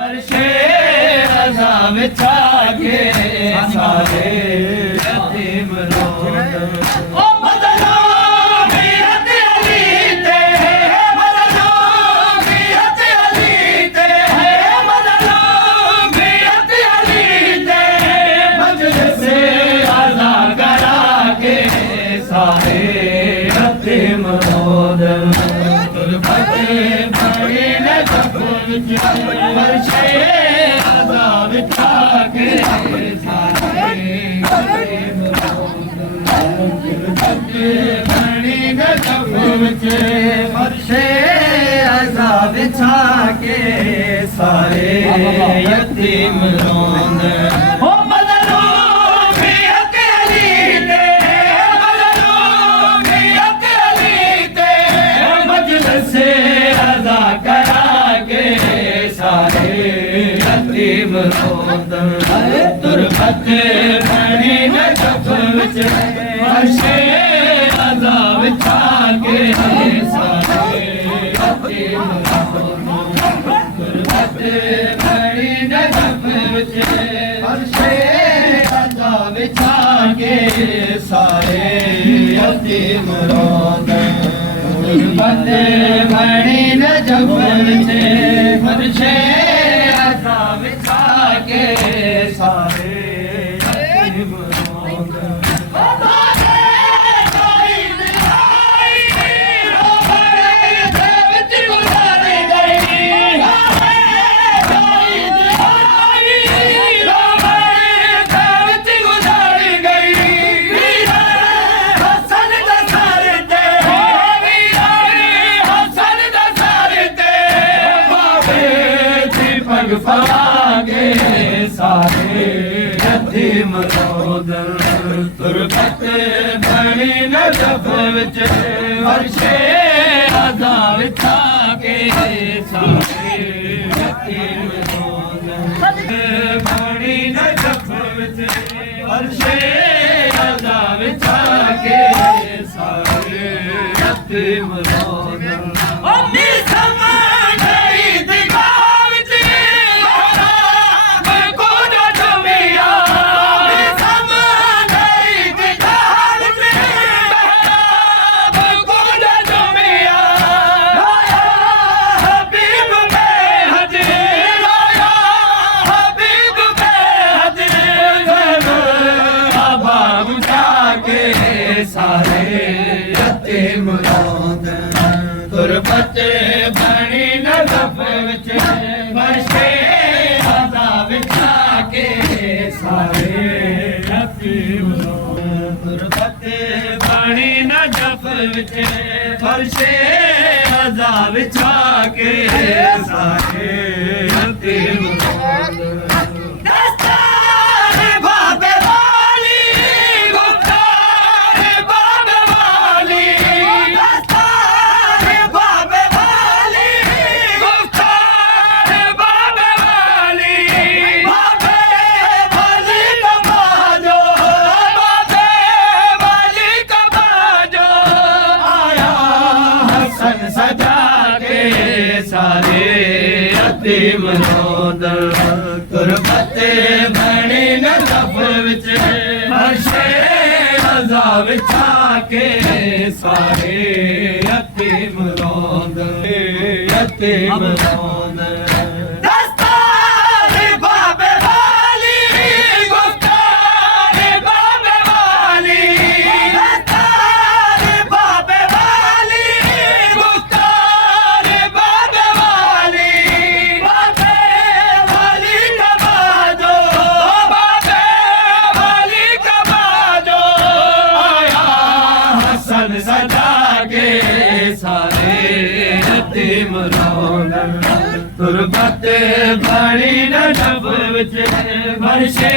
अर्शे रज़ा बिछा के सारे यतीम रोंद ओ मज़लूम हत अली ते मज़लूम हत अली ते मज़लूम हत अली ते मजलिस रज़ा करा के सारे यतीम रोंद तुरबत बड़ी न वर्षे रज़ा बिछा के सारे यतीम रोंद बड़ी न वर्षे रज़ा बिछा के सारे यतीम रोंद ओ मज़लूम हक अली ते मज़लूम हक अली ते मजलिस रज़ा करा के सारे यतीम रोंद तुरबत बड़ी न विच वर्षे रज़ा बिछा के सारे यतीम रोंद तुरबत बड़ी न विच वर्षे रज़ा बिछा के सारे यतीम रोंद तुरबत बड़ी न विच वर्षे रज़ा बिछा के सारे यतीम रोंद फलागे सारे यतीम रोंद तुरबत बड़ी न विच वर्षे रज़ा बिछा के सारे यतीम रोंद बड़ी न विच वर्षे रज़ा बिछा के सारे यतीम रोंद सारे यतीम रोंद तुरबत बड़ी न विच वर्षे रज़ा बिछा के सारे यतीम रोंद तुरबत बड़ी न विच वर्षे रज़ा बिछा के सारे यतीम रोंद सजा के सारे यतीम रोंद तुरबत बड़ी न विच वर्षे रज़ा बिछा के सारे यतीम रोंद यतीम रोंद सजा के सारे यतीम रोंद तुरबत बड़ी न विच वर्षे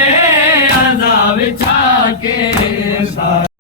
रज़ा बिछा के सारे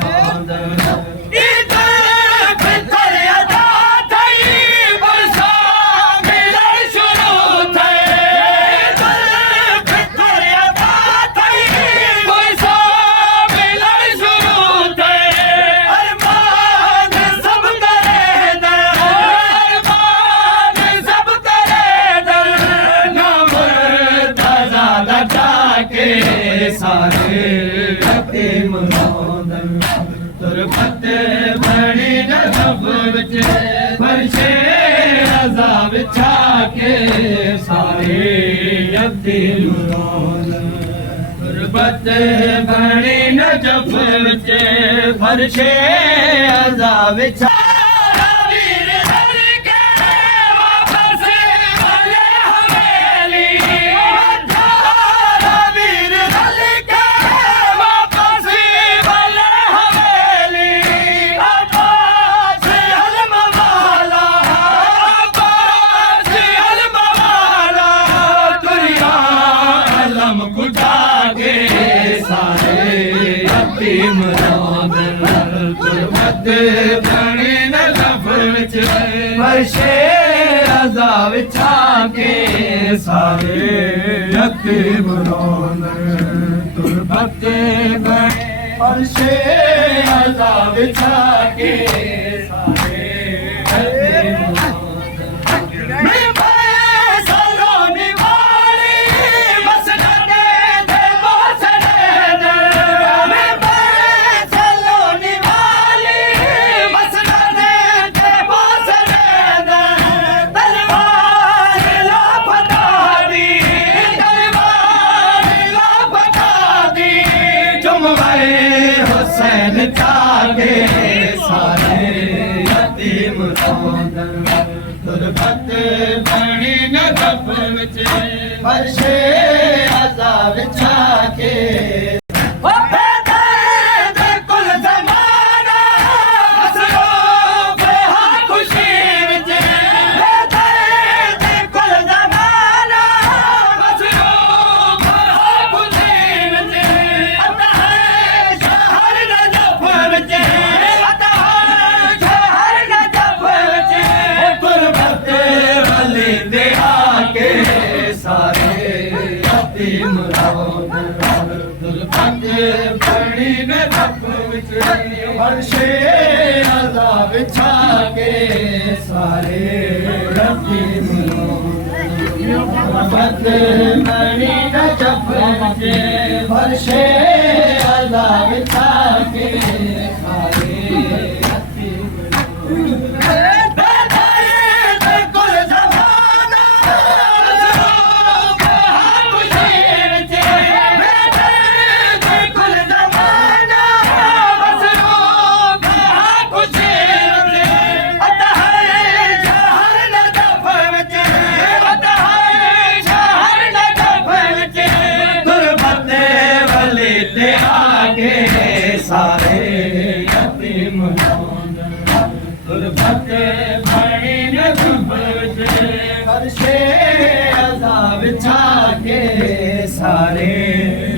ਗੁਰਬਤ ਬਣੀ ਨਜ਼ਬ ਵਿੱਚ ਫਰਸ਼ੇ ਅਜ਼ਾ ਵਿਛਾ ਕੇ ਸਾਰੇ ਅੱਧੀ ਰੋਣ ਗੁਰਬਤ ਬਣੀ ਨਜ਼ਬ ਵਿੱਚ ਫਰਸ਼ੇ ਅਜ਼ਾ ਵਿਛਾ ਗੁਰਬਤ ਬਣੀ ਨਜ਼ਬ ਵਿੱਚ ਫਰਸ਼ੇ ਅਜ਼ਾ ਵਿਛਾ ਕੇ ਸਾਰੇ ਯਤੀਮ ਰੋਣ ਗੁਰਬਤ ਬਣੀ ਫਰਸ਼ੇ ਅਜ਼ਾ ਵਿਛਾ ਕੇ ਸਾਰੇ ਯਤੀਮ ਰੋਣ हुसैन जागे सारे यतीम रोंद गुरबत बणी नज़ब विच फरशे अज़ा विछा के गुरबत बणी नज़ब विच फरशे अज़ा विछा के सारे यतीम रोंद गुरबत बणी नज़ब विच फरशे अज़ा विछा के सारे यतीम रोंद सारे यतीम रोंद गुरबत बणी नज़ब विच फरशे अज़ा विछा के सारे